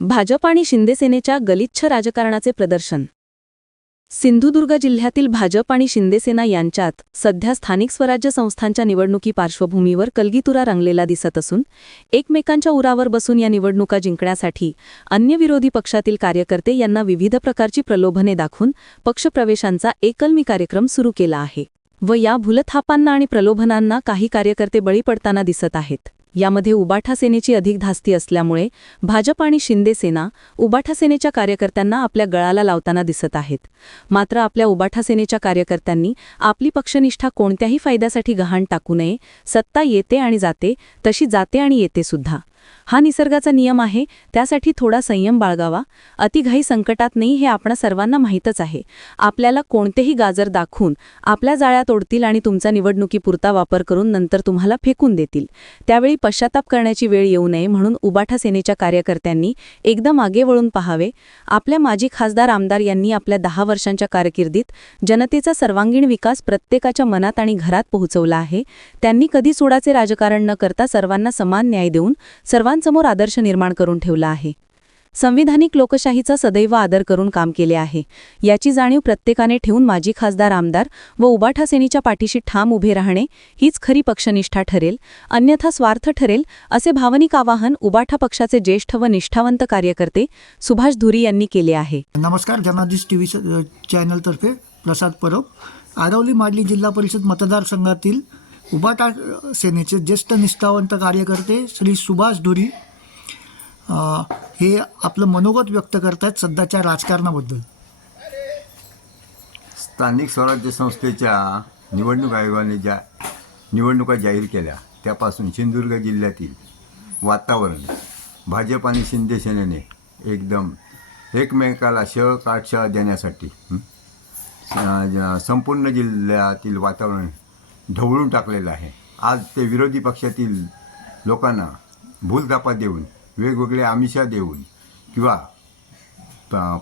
भाजप आणि शिंदेसेनेच्या गलिच्छ राजकारणाचे प्रदर्शन. सिंधुदुर्ग जिल्ह्यातील भाजप आणि शिंदेसेना यांच्यात सध्या स्थानिक स्वराज्य संस्थांच्या निवडणुकी पार्श्वभूमीवर कलगीतुरा रंगलेला दिसत असून एकमेकांच्या उरावर बसून या निवडणुका जिंकण्यासाठी अन्य विरोधी पक्षातील कार्यकर्ते यांना विविध प्रकारची प्रलोभने दाखवून पक्षप्रवेशांचा एकलमी कार्यक्रम सुरू केला आहे व या भूलथापांना आणि प्रलोभनांना काही कार्यकर्ते बळी पडताना दिसत आहेत. यामध्ये उबाठा सेनेची अधिक धास्ती असल्यामुळे भाजप आणि शिंदे सेना उबाठा सेनेच्या कार्यकर्त्यांना आपल्या गळाला लावताना दिसत आहेत. मात्र आपल्या उबाठा सेनेच्या कार्यकर्त्यांनी आपली पक्षनिष्ठा कोणत्याही फायद्यासाठी गहाण टाकू नये. सत्ता येते आणि जाते तशी जाते आणि येते सुद्धा हा निसर्गाचा नियम आहे त्यासाठी थोडा संयम बाळगावा. अतिघाई संकटात नाही हे आपणा सर्वांना माहीतच आहे. आपल्याला कोणतेही गाजर दाखवून आपल्या जाळ्यात ओढतील आणि तुमचा निवडणुकीपुरता वापर करून नंतर तुम्हाला फेकून देतील. त्यावेळी पश्चाताप करण्याची वेळ येऊ नये म्हणून उबाठा सेनेच्या कार्यकर्त्यांनी एकदा मागे वळून पहावे. आपल्या माजी खासदार आमदार यांनी आपल्या दहा वर्षांच्या कारकिर्दीत जनतेचा सर्वांगीण विकास प्रत्येकाच्या मनात आणि घरात पोहोचवला आहे. त्यांनी कधी सोडाचे राजकारण न करता सर्वांना समान न्याय देऊन सर्वांसमोर आदर्श निर्माण करून ठेवला आहे. संविधानिक लोकशाहीचा सदैव आदर करून काम केले आहे. याची जाणीव प्रत्येकाने ठेवून माजी खासदार आमदार व उबाठा सेनेच्या पाठीशी ठाम उभे राहणे हीच खरी पक्षनिष्ठा ठरेल अन्यथा स्वार्थ ठरेल असे भावनिक आवाहन उबाठा पक्षाचे ज्येष्ठ व निष्ठावंत कार्यकर्ते सुभाष धुरी यांनी केले आहे. नमस्कार जनादेश टीव्ही चॅनलतर्फे प्रसाद परब आरवली माडली जिल्हा परिषद मतदारसंघातील उबाटा सेनेचे ज्येष्ठ निष्ठावंत कार्यकर्ते श्री सुभाष धुरी हे आपलं मनोगत व्यक्त करतात सध्याच्या राजकारणाबद्दल. स्थानिक स्वराज्य संस्थेच्या निवडणूक आयोगाने ज्या निवडणुका जाहीर केल्या त्यापासून सिंधुदुर्ग जिल्ह्यातील वातावरण भाजप आणि शिंदे सेनेने एकदम एकमेकाला शह काट देण्यासाठी संपूर्ण जिल्ह्यातील वातावरण ढवळून टाकलेलं आहे. आज ते विरोधी पक्षातील लोकांना भूलथापा देऊन वेगवेगळे आमिषा देऊन किंवा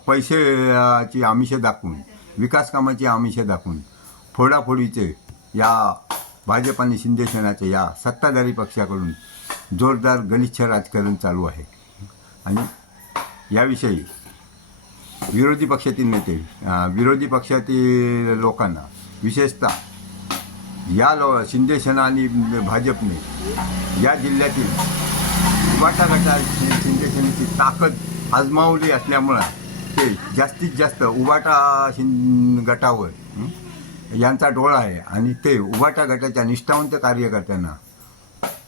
पैशाची आमिषं दाखवून विकास कामाची आमिषं दाखवून फोडाफोडीचे या भाजप आणि शिंदे या सत्ताधारी पक्षाकडून जोरदार गलिच्छ राजकारण चालू आहे. आणि याविषयी विरोधी पक्षातील नेते विरोधी पक्षातील लोकांना विशेषतः या लो शिंदे सेना आणि भाजपने या जिल्ह्यातील वाटा गटा शिंदे सेनेची ताकद आजमावली असल्यामुळं ते जास्तीत जास्त उबाटा शिं गटावर यांचा डोळा आहे. आणि ते उबाटा गटाच्या निष्ठावंत कार्यकर्त्यांना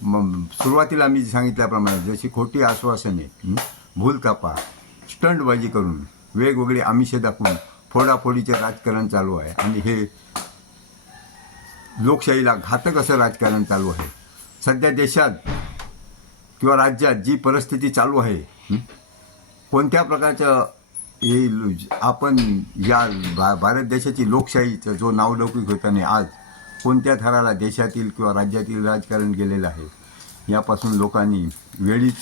मग सुरुवातीला मी सांगितल्याप्रमाणे जशी खोटी आश्वासने हं, भूलथापा स्टंटबाजी करून वेगवेगळे आमिषे दाखवून फोडाफोडीचे राजकारण चालू आहे. आणि हे लोकशाहीला घातक असं राजकारण चालू आहे. सध्या देशात किंवा राज्यात जी परिस्थिती चालू आहे कोणत्या प्रकारचं हे आपण या भा भारत देशाची लोकशाहीचं जो नावलौकिक होताना आज कोणत्या थराला देशातील किंवा राज्यातील राजकारण गेलेलं आहे यापासून लोकांनी वेळीच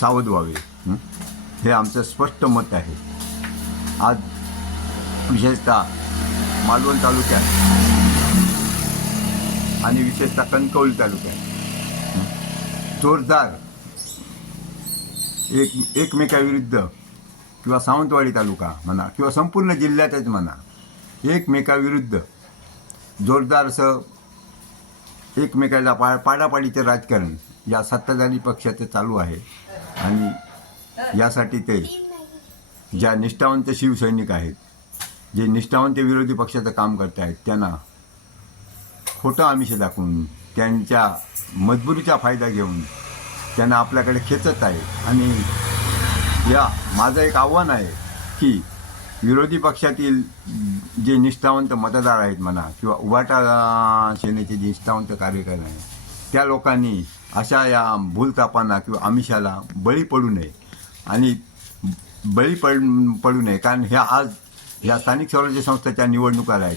सावध व्हावे हे आमचं स्पष्ट मत आहे. आज विशेषतः मालवण तालुक्यात आणि विशेषतः कणकवली तालुक्यात. जोरदार. एक एकमेकाविरुद्ध किंवा सावंतवाडी तालुका म्हणा किंवा संपूर्ण जिल्ह्यातच म्हणा एकमेकाविरुद्ध जोरदार असं एकमेकाला पा पाडापाडीचं राजकारण या सत्ताधारी पक्षाचं चालू आहे. आणि यासाठी ते ज्या निष्ठावंत शिवसैनिक आहेत जे निष्ठावंत विरोधी पक्षाचं काम करत आहेत त्यांना खोटं आमिष दाखवून त्यांच्या मजबुरीचा फायदा घेऊन त्यांना आपल्याकडे खेचत आहे. आणि या माझं एक आव्हान आहे की विरोधी पक्षातील जे निष्ठावंत मतदार आहेत म्हणा किंवा उभाटा सेनेचे जे निष्ठावंत कार्यकर्ते आहेत त्या लोकांनी अशा या भूलतापांना किंवा आमिषाला बळी पडू नये. आणि बळी पड पडू नये. कारण ह्या आज ह्या स्थानिक स्वराज्य संस्थेच्या निवडणुका आहेत.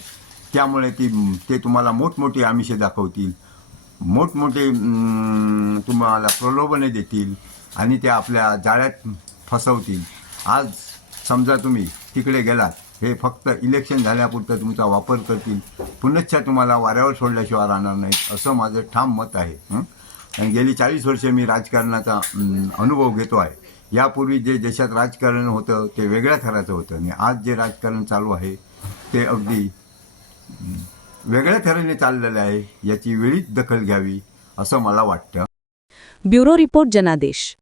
त्यामुळे ती ते तुम्हाला मोठमोठी आमिषे दाखवतील. मोठमोठे तुम्हाला प्रलोभने देतील आणि ते आपल्या जाळ्यात फसवतील. आज समजा तुम्ही तिकडे गेलात हे फक्त इलेक्शन झाल्यापुरतं तुमचा वापर करतील. पुनश्च तुम्हाला वाऱ्यावर सोडल्याशिवाय राहणार नाही असं माझं ठाम मत आहे. आणि गेली चाळीस वर्षे मी राजकारणाचा अनुभव घेतो आहे. यापूर्वी जे देशात राजकारण होतं ते वेगळ्या थराचं होतं. आणि आज जे राजकारण चालू आहे ते अगदी वेगळ्या तऱ्हेने चाललेलं आहे याची वेळीच दखल घ्यावी असं मला वाटतं. ब्युरो रिपोर्ट जनादेश.